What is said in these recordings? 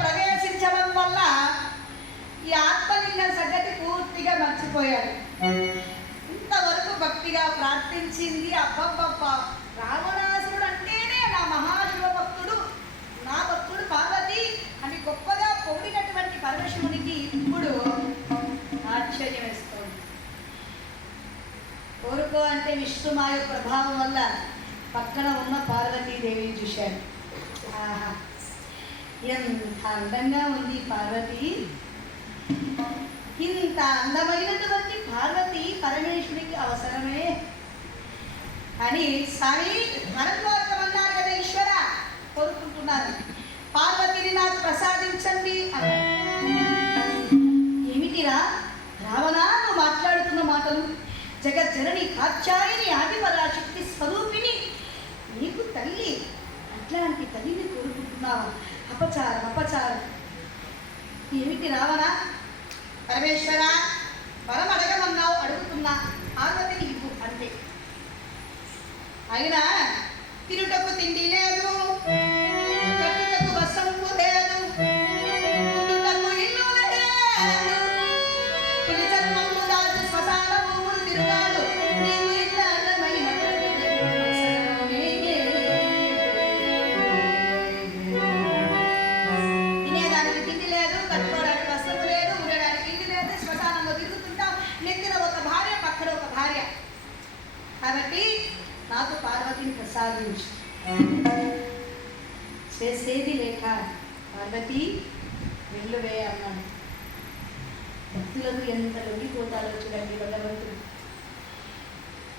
ప్రవేశించడం వల్ల ఈ ఆత్మలింగం సంగతి పూర్తిగా మర్చిపోయాడు. ఇంతవరకు భక్తిగా ప్రార్థించింది. అబ్బబ్బబ్బ, రావణాసురుడు అంటేనే నా మహాశివ భక్తుడు, నా భక్తుడు పార్వతి అని గొప్పగా పొగిడినటువంటి పరమశివునికి ఇప్పుడు ఆశ్చర్యం వేస్తోంది. కోరుకో అంటే విష్ణుమాయ ప్రభావం వల్ల పక్కన ఉన్న పార్వతీదేవిని చూశాడు. ఆహా, ఎంత అందంగా ఉంది పార్వతి, ఇంత అందమైనటువంటి పార్వతి పరమేశ్వరికి అవసరమే అని స్వామి మనకోరకమన్నారు కదా, ఈశ్వర కోరుకుంటున్నారు, పార్వతిని నాకు ప్రసాదించండి అన్నారు. ఏమిటిరా రావణా నువ్వు మాట్లాడుతున్న మాటలు? జగజ్జనని కాత్యాయని ఆదిపరాశక్తి స్వరూపిణి నీకు తల్లి, అట్లాంటి తల్లిని కోరుకుంటున్నావా? అపచారం అపచారం. ఏమిటి రావణా? పరమేశ్వర వరం అడగమన్నావు, అడుగుతున్నా, పార్వతిని ఇవ్వు అంతే. అయినా తిరుటకు తిండి లేదు, కట్టుటకు వసంపు లేదు, పుట్టుటకు ఇల్లు లేదు, పులి చర్మము దాచి శ్మశాన భూములు తిరుగాడు, నీవు ఇంత అందమైన తినేదానికి తిండి లేదు, కట్టుకోవడానికి వస్త్రము లేదు, ఉండడానికి ఇంటి లేదు, శ్మశానంలో తిరుగుతుంటాం, నెత్తిన ఒక భార్య పక్కన ఒక భార్య. కాబట్టి నాకు పార్వతిని ప్రసాదించు. చేసేది లేక పార్వతి వెళ్ళువే అన్నాడు. భక్తులకు ఎంత లొంగిపోతారో చూడండి భగవంతుడు.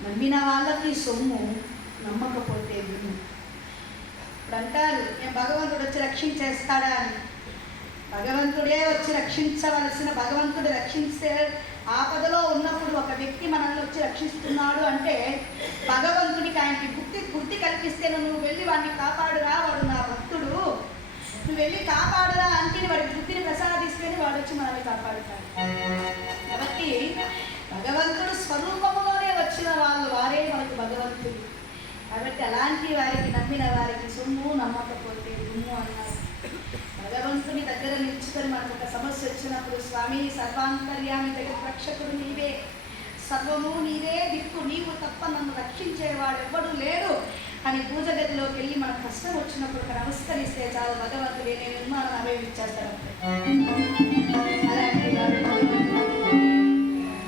నమ్మిన వాళ్ళకి సొమ్ము, నమ్మకపోతే విను. ఇప్పుడు అంటారు నేను భగవంతుడు వచ్చి రక్షించేస్తాడా అని. భగవంతుడే వచ్చి రక్షించవలసిన, భగవంతుడు రక్షించే ఆపదలో ఉన్నప్పుడు ఒక వ్యక్తి మనల్ని వచ్చి రక్షిస్తున్నాడు అంటే భగవంతుడికి ఆయనకి బుద్ధి కల్పిస్తే నువ్వు వెళ్ళి వాడిని కాపాడురా, వాడు నా భక్తుడు, నువ్వు వెళ్ళి కాపాడురా అంటే వాడికి బుద్ధిని ప్రసాదిస్తేనే వాడు వచ్చి మనల్ని కాపాడుతాడు. కాబట్టి భగవంతుడు స్వరూపంలోనే వచ్చిన వాళ్ళు వారే మనకు భగవంతుడు. కాబట్టి అలాంటి వారికి, నమ్మిన వారికి సొమ్ము, నమ్మకపోతే దుమ్ము అన్నారు. భగవంతుని దగ్గర నిలుచుకొని మనకు ఒక సమస్య వచ్చినప్పుడు స్వామి సర్వాంతర్యామి జగత్ రక్షకుడు నీవే, సర్వము నీవే దిక్కు, నీవు తప్ప నన్ను రక్షించేవాడు ఎవ్వడు లేడు అని పూజ గదిలోకి వెళ్ళి మనకు కష్టం వచ్చినప్పుడు ఒక నమస్కరిస్తే చాలు, భగవంతుడే నేను ఉన్నాను అవేమిచ్చేస్తాను.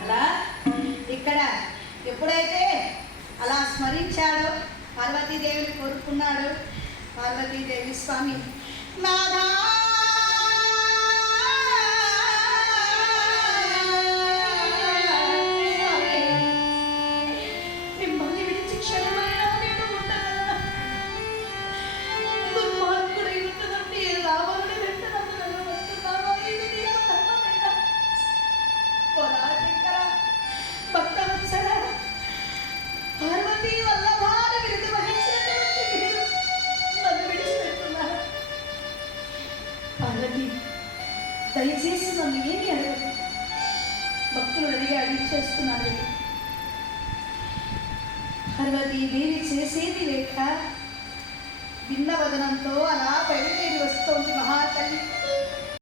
అలా ఇక్కడ ఎప్పుడైతే అలా స్మరించాడో, పార్వతీదేవిని కోరుకున్నాడు, పార్వతీదేవి స్వామి నాదా మిమ్మల్ని విడిచి క్షణమైనా నేను ఉండగలనా? దుర్మార్గుడై ఉంటుందంటే రావణుడి వెంట నన్ను వెళ్ళబడుతున్నావా? ఇది నీకు ధర్మమేనా? పోరా శంకర, భక్తవత్సల, పార్వతీ వల్లభాన విరుదు వహించినటువంటి మీరు నన్ను విడిచిపెట్టున్నారు. పార్వతి దయచేసి నన్ను ఏమి అడగదు, భక్తులు అడిగి చేస్తున్నాడు. పార్వతీదేవి చేసేది లేక భిన్న వదనంతో అలా బయలుదేరి వస్తోంది మహాతల్లి.